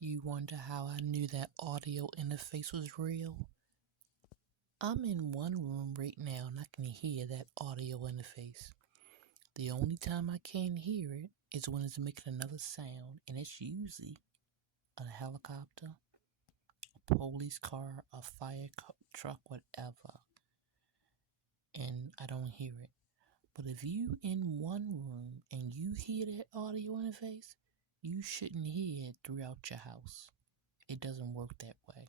You wonder how I knew that audio interface was real? I'm in one room right now and I can hear that audio interface. The only time I can't hear it is when it's making another sound, and it's usually a helicopter, a police car, a fire truck, whatever, and I don't hear it. But if you in one room and you hear that audio interface, you shouldn't hear it throughout your house. It doesn't work that way.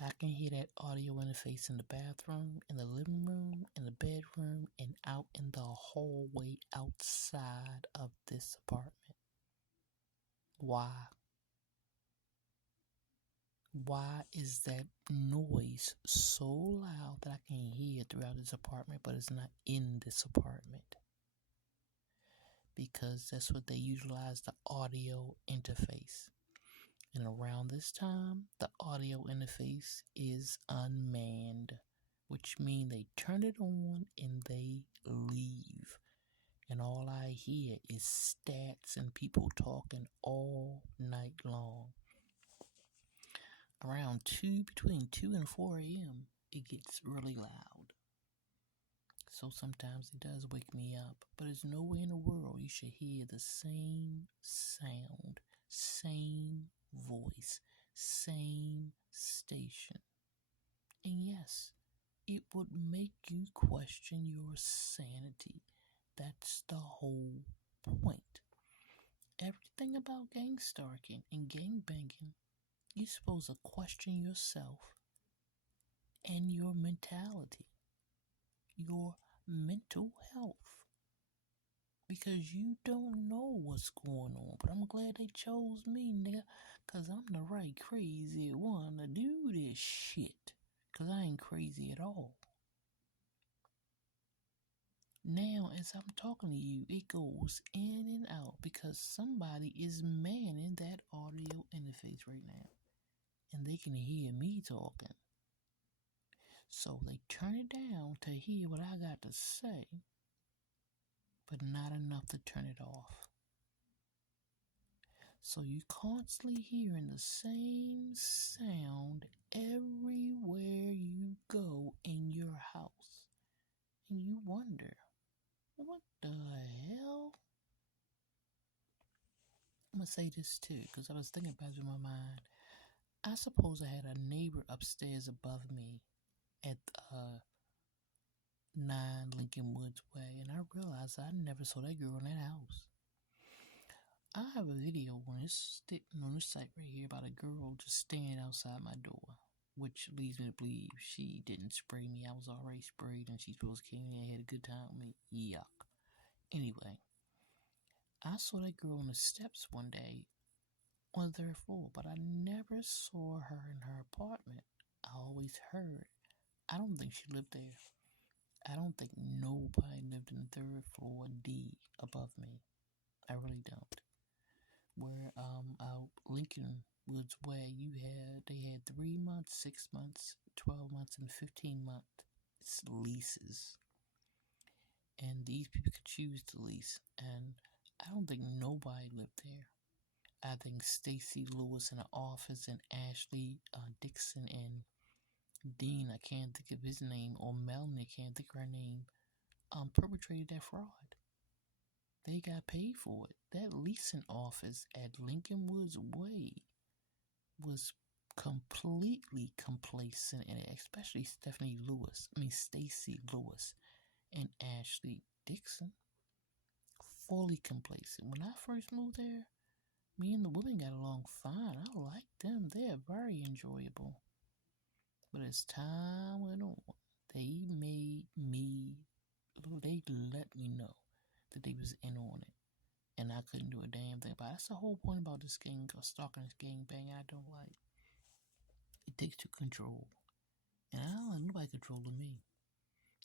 I can hear that audio interface in the bathroom, in the living room, in the bedroom, and out in the hallway outside of this apartment. Why? Why is that noise so loud that I can hear it throughout this apartment, but it's not in this apartment? Because that's what they utilize, the audio interface. And around this time, the audio interface is unmanned, which means they turn it on and they leave. And all I hear is stats and people talking all night long. Around between 2 and 4 a.m., it gets really loud. So sometimes it does wake me up, but there's no way in the world you should hear the same sound, same voice, same station. And yes, it would make you question your sanity. That's the whole point. Everything about gang stalking and gang banging, you're supposed to question yourself and your mentality, your mental health. Because you don't know what's going on. But I'm glad they chose me, nigga. Because I'm the right crazy one to do this shit. Because I ain't crazy at all. Now, as I'm talking to you, it goes in and out because somebody is manning that audio interface right now. And they can hear me talking. So they turn it down to hear what I got to say, but not enough to turn it off. So you constantly hearing the same sound everywhere you go in your house. And you wonder, what the hell? I'm going to say this too, because I was thinking about it in my mind. I suppose I had a neighbor upstairs above me at 9 Lincoln Woods Way, and I realized I never saw that girl in that house. I have a video on this site right here about a girl just standing outside my door, which leads me to believe she didn't spray me. I was already sprayed, and she supposed to came in and had a good time with me. Yuck. Anyway, I saw that girl on the steps one day on the third floor, but I never saw her in her apartment. I always heard. I don't think she lived there. I don't think nobody lived in the third floor D above me. I really don't. Where out Lincoln Woods Way, they had 3 months, 6 months, 12 months, and 15 months leases, and these people could choose to lease. And I don't think nobody lived there. I think Stacy Lewis in the office and Ashley Dixon and Dean, I can't think of his name, or Melanie, I can't think of her name, perpetrated that fraud. They got paid for it. That leasing office at Lincoln Woods Way was completely complacent in it, especially Stacy Lewis and Ashley Dixon. Fully complacent. When I first moved there, me and the women got along fine. I liked them. They're very enjoyable. But as time went on, they let me know that they was in on it. And I couldn't do a damn thing about it. That's the whole point about this gang, stalking this gang bang I don't like. It takes to control. And I don't let nobody controlling me.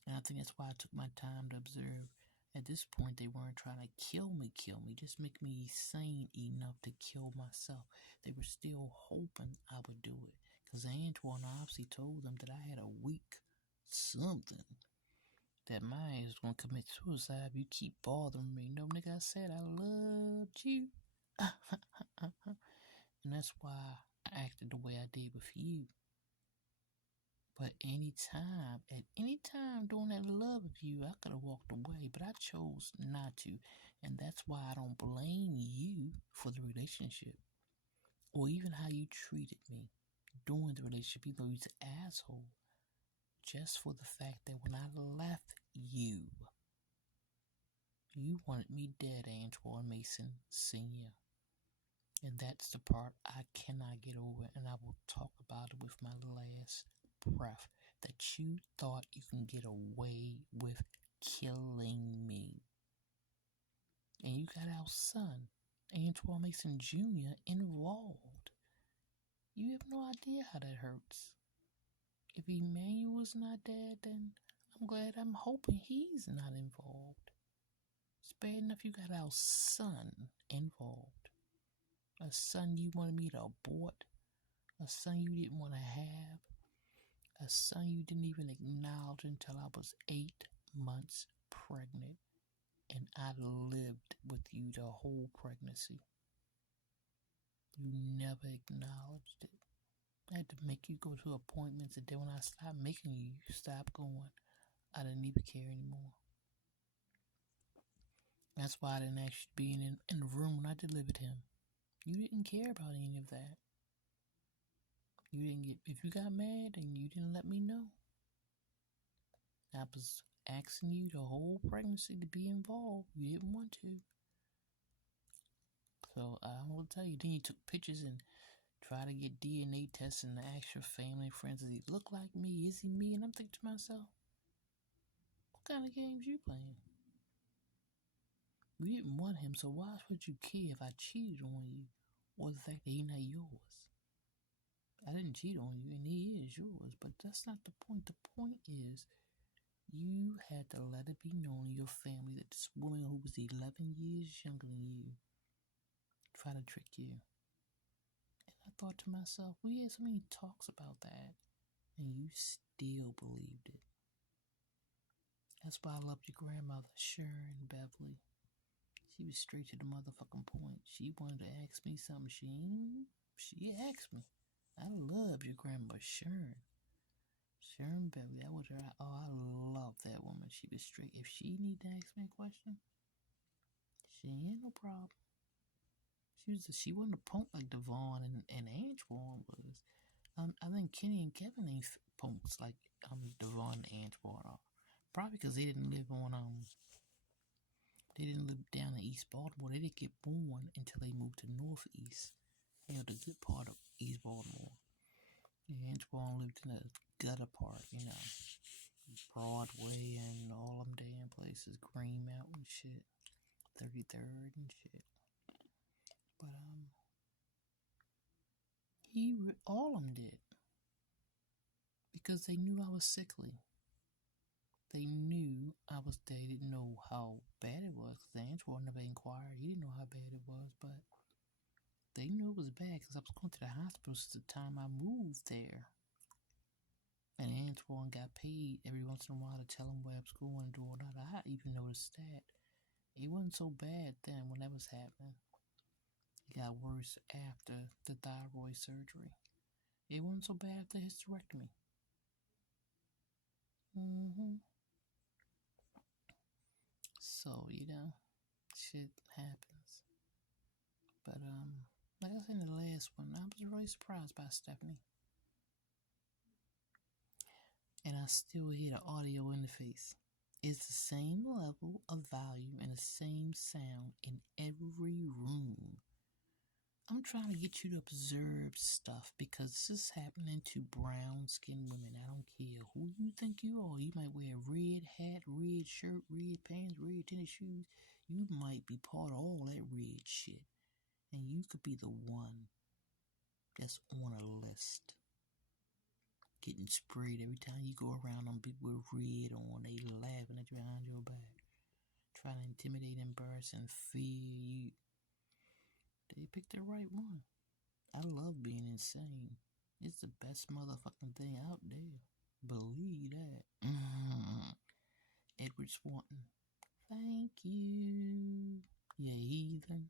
And I think that's why I took my time to observe. At this point, they weren't trying to kill me, just make me sane enough to kill myself. They were still hoping I would do it. Because Antoine obviously told them that I had a weak something. That my ass was going to commit suicide if you keep bothering me. No, nigga, I said I loved you. And that's why I acted the way I did with you. But at any time during that love of you, I could have walked away, but I chose not to. And that's why I don't blame you for the relationship or even how you treated me during the relationship, even though you was an asshole. Just for the fact that when I left you, you wanted me dead, Antoine Mason Sr. And that's the part I cannot get over, and I will talk about it with my last breath. That you thought you can get away with killing me. And you got our son, Antoine Mason Jr., involved. You have no idea how that hurts. If Emmanuel's not dead, then I'm hoping he's not involved. It's bad enough you got our son involved. A son you wanted me to abort. A son you didn't want to have. A son you didn't even acknowledge until I was 8 months pregnant. And I lived with you the whole pregnancy. You never acknowledged it. I had to make you go to appointments, and then when I stopped making you, you stopped going. I didn't even care anymore. That's why I didn't ask you to be in the room when I delivered him. You didn't care about any of that. If you got mad, then you didn't let me know. I was asking you the whole pregnancy to be involved. You didn't want to. So I will tell you, then you took pictures and tried to get DNA tests and ask your family and friends, does he look like me? Is he me? And I'm thinking to myself, what kind of games you playing? You didn't want him, so why would you care if I cheated on you or the fact that he's not yours? I didn't cheat on you, and he is yours, but that's not the point. The point is, you had to let it be known in your family that this woman who was 11 years younger than you tried to trick you. And I thought to myself, we had so many talks about that, and you still believed it. That's why I loved your grandmother, Sharon Beverly. She was straight to the motherfucking point. She wanted to ask me something. She asked me. I love your grandma, Sharon. Sharon Beverly, that was her. Oh, I love that woman. She was straight. If she need to ask me a question, she ain't no problem. She wasn't a punk like Devon and Antoine was. I think Kenny and Kevin ain't punks like Devon and Antoine are. Probably because they didn't live down in East Baltimore. They didn't get born until they moved to Northeast. They were the good part of East Baltimore. And Antoine lived in the gutter part, Broadway and all them damn places, Greenmount and shit, 33rd and shit. But all of them did, because they knew I was sickly. They knew I was dead. They didn't know how bad it was, because Antoine never inquired. He didn't know how bad it was, but they knew it was bad because I was going to the hospital since the time I moved there. And Antoine got paid every once in a while to tell him where I was going and do all that. I even noticed that. It wasn't so bad then when that was happening. It got worse after the thyroid surgery. It wasn't so bad after hysterectomy. So, shit happens. But, like I said in the last one, I was really surprised by Stephanie. And I still hear the audio interface. It's the same level of volume and the same sound in every room. I'm trying to get you to observe stuff because this is happening to brown-skinned women. I don't care who you think you are. You might wear a red hat, red shirt, red pants, red tennis shoes. You might be part of all that red shit. And you could be the one that's on a list. Getting sprayed every time you go around on people with red on. They laughing at you behind your back. Trying to intimidate, embarrass, and fear you. They picked the right one. I love being insane. It's the best motherfucking thing out there. Believe that. Edward Swanton. Thank you. You heathen.